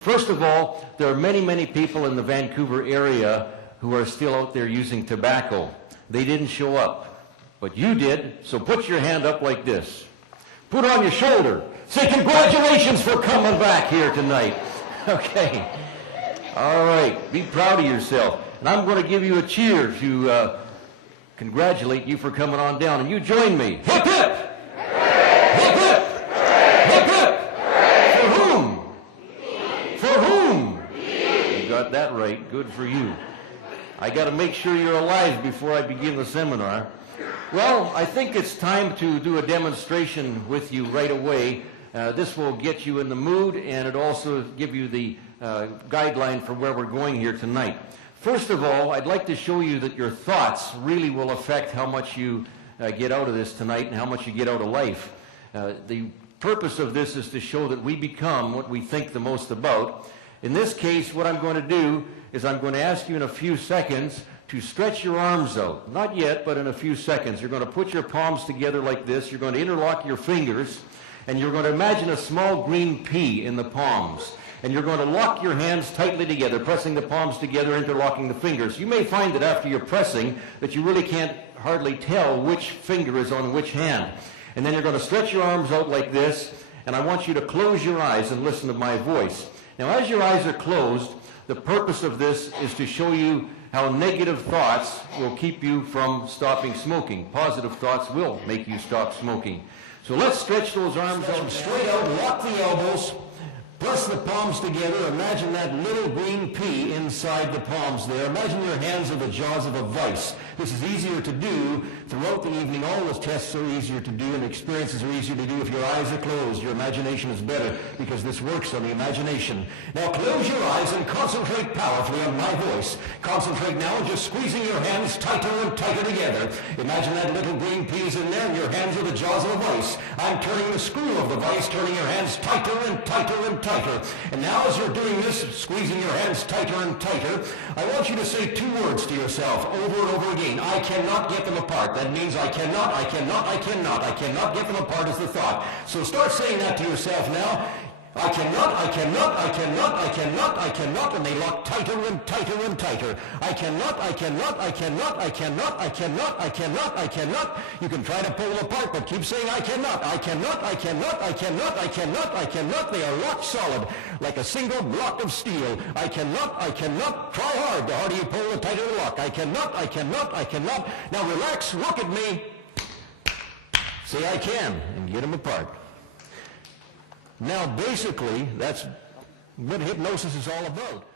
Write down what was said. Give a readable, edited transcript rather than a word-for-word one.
First of all, there are many, many people in the Vancouver area who are still out there using tobacco. They didn't show up, but you did, so put your hand up like this. Put it on your shoulder. Say congratulations for coming back here tonight. Okay. All right. Be proud of yourself. And I'm going to give you a cheer to congratulate you for coming on down. And you join me. Hip, hip! Hip, hip! Hip, hip! For whom? For whom? You got that right. Good for you. I got to make sure you're alive before I begin the seminar. Well, I think it's time to do a demonstration with you right away. This will get you in the mood, and it also give you the guideline for where we're going here tonight. First of all, I'd like to show you that your thoughts really will affect how much you get out of this tonight and how much you get out of life. The purpose of this is to show that we become what we think the most about. In this case, what I'm going to do is I'm going to ask you in a few seconds to stretch your arms out. Not yet, but in a few seconds. You're going to put your palms together like this. You're going to interlock your fingers, and you're going to imagine a small green pea in the palms. And you're going to lock your hands tightly together, pressing the palms together, interlocking the fingers. You may find that after you're pressing that you really can't hardly tell which finger is on which hand. And then you're going to stretch your arms out like this, and I want you to close your eyes and listen to my voice. Now, as your eyes are closed, the purpose of this is to show you how negative thoughts will keep you from stopping smoking. Positive thoughts will make you stop smoking. So let's stretch those arms out straight out, lock the elbows, press the palms together. Imagine that little green pea inside the palms there. Imagine your hands are the jaws of a vice. This is easier to do throughout the evening. All the tests are easier to do and experiences are easier to do if your eyes are closed. Your imagination is better because this works on the imagination. Now close your eyes and concentrate powerfully on my voice. Concentrate now on just squeezing your hands tighter and tighter together. Imagine that little green pea's in there and your hands are the jaws of a vice. I'm turning the screw of the vice, turning your hands tighter and tighter and tighter. And now as you're doing this, squeezing your hands tighter and tighter, I want you to say two words to yourself over and over again. I cannot get them apart. That means I cannot get them apart is the thought. So start saying that to yourself now. I cannot, and they lock tighter and tighter and tighter. I cannot. You can try to pull them apart, but keep saying I cannot. They are locked solid, like a single block of steel. I cannot. Try hard. The harder you pull, the tighter the lock. I cannot. Now relax, look at me. Say I can, and get them apart. Now, basically, that's what hypnosis is all about.